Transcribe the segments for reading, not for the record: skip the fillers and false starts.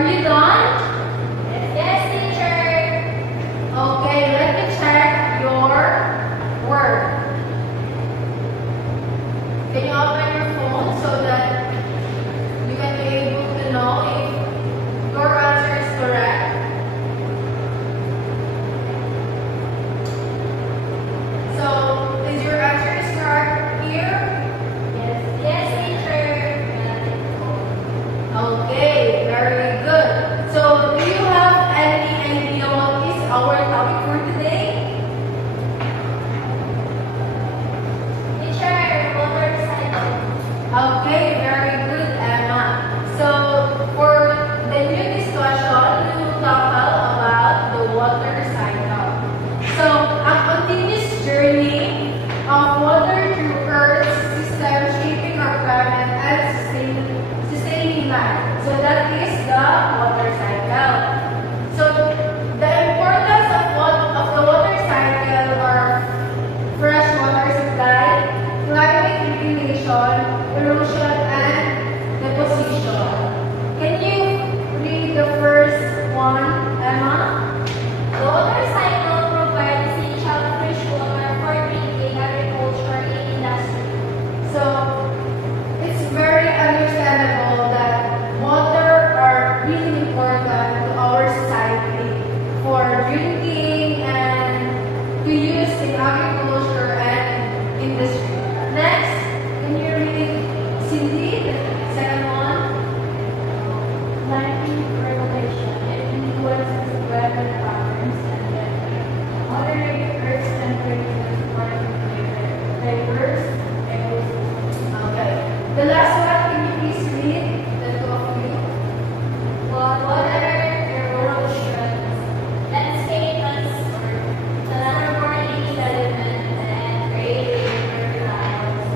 Are you done? Yes, teacher. Okay, let me check your work. Can you open your phone so that you can be able to know if your answer is correct? So, is your answer is correct here? Yes, teacher. Okay, very good. So, do you have any idea what is our topic for today? Teacher, motorcycle. Okay, very good, Emma. So, for the new discussion, we will tackle about the water cycle. So, a continuous journey of water through Earth's system shaping our planet and sustaining life. So, that is the water cycle. So, the importance of the water cycle are fresh water supply, climate regulation, erosion, and deposition. Can you read the first one, Emma? The motorcycle provides essential fresh water for drinking, agriculture, and industry. So, it's very understandable that water are really important to our society for drinking and to use in agriculture and industry. Next, can you read Cindy, the second one? Climate regulation. It influences weather patterns and weather. Moderate Earth's temperature for diverse ecosystems. Okay. The last one, can you please read the two of you? Water erosion. Landscape transfer. Transforming sediment and creating clouds.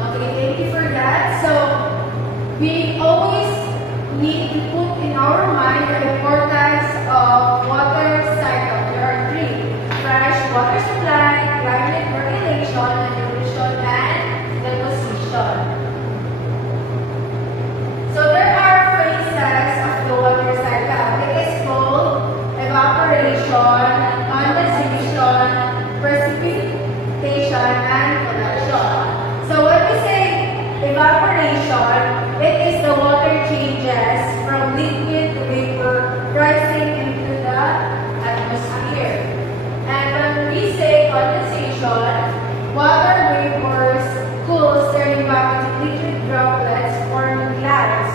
Okay, thank you for that. So, we always need to put in our mind the importance of water cycle. There are three: fresh water supply, climate regulation, and erosion and deposition. So there are phases of the water cycle. It is called evaporation, condensation, precipitation, and collection. So when we say evaporation, it is the water changes from liquid to vapor rising into the atmosphere. And when we say condensation, water vapors cools turning back into liquid droplets forming clouds.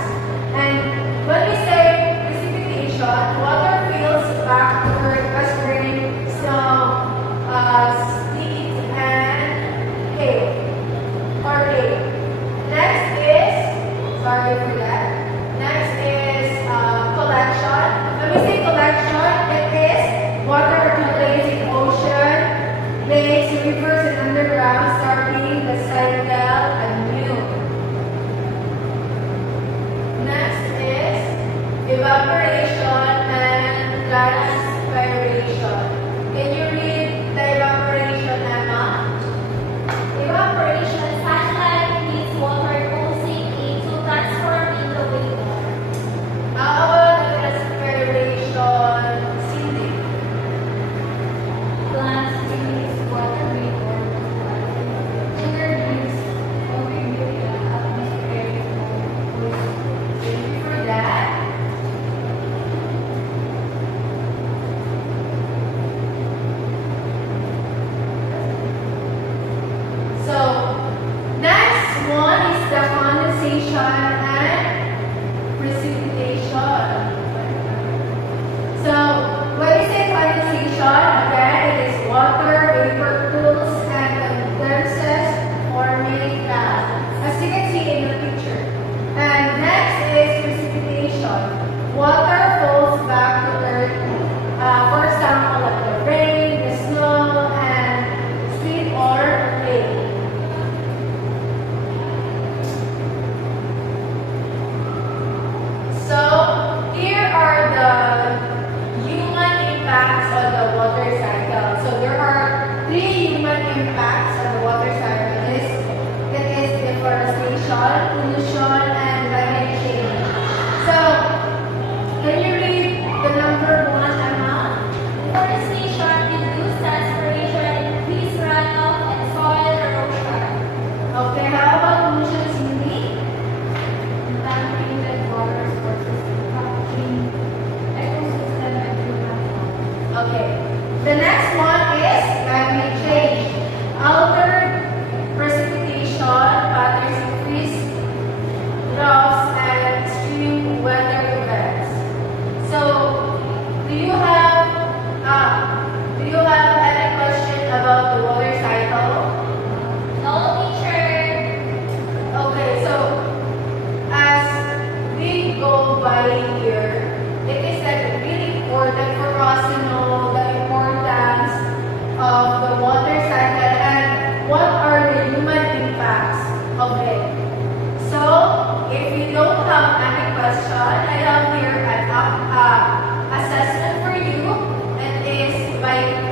And when we say precipitation, water fills back to earth by spraying snow, sleet, and hail. Next is, sorry for that. Next is collection. When we say collection, it is water accumulates in ocean, lakes, rivers, and underground, starting the cycle anew. Next is evaporation and transpiration. Can you read the evaporation, Emma? Evaporation. Sunlight heats water cooling into transform into vapor. How about the transpiration, Cindy? Plants release water vapor. Sugar beets contribute to atmospheric pollution. Thank you for that.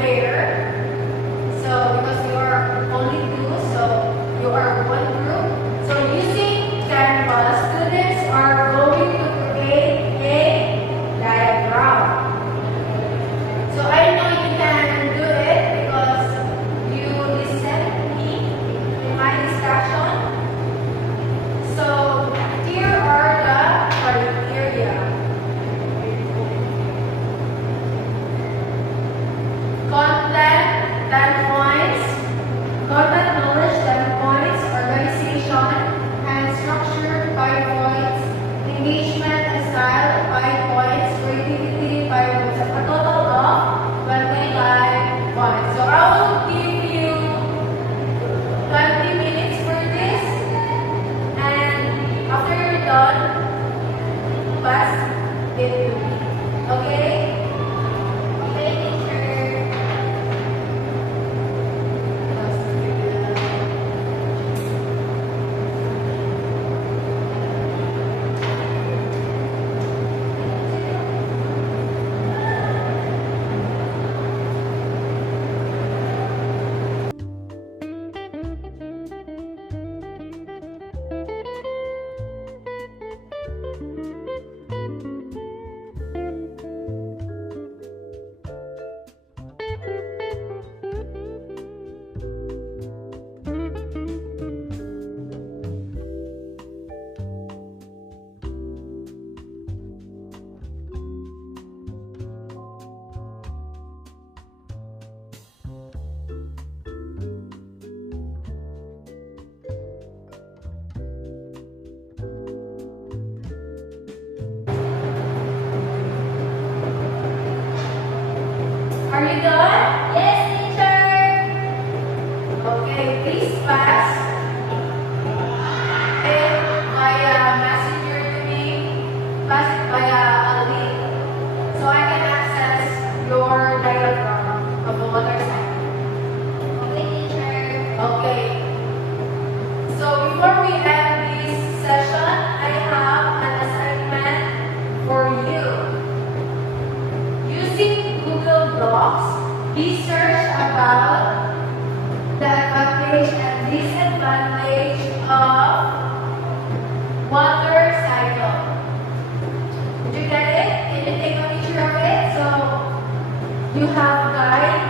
pair. So because you are only two, so you are one group. So using Canva, students are going to create a diagram. So I know you can do it because you listen to me in my discussion. So here are the criteria. Content, 10 points. Content knowledge, 10 points. Organization and structure, 5 points. Engagement and style, 5 points. Creativity, 5 points. A total of 25 points. So I will give you 20 minutes for this. And after you're done, pass it to me. Okay? Okay, teacher. Are you done? Yes, teacher. Okay, please pass it via messenger to me. Pass it via a link so I can access your diagram of the water cycle. Okay, teacher. Okay. So before we end this session, I have an assignment for you. Using Google Docs, research about the advantage and disadvantage of water cycle. Did you get it? Can you take a picture of it? So you have guide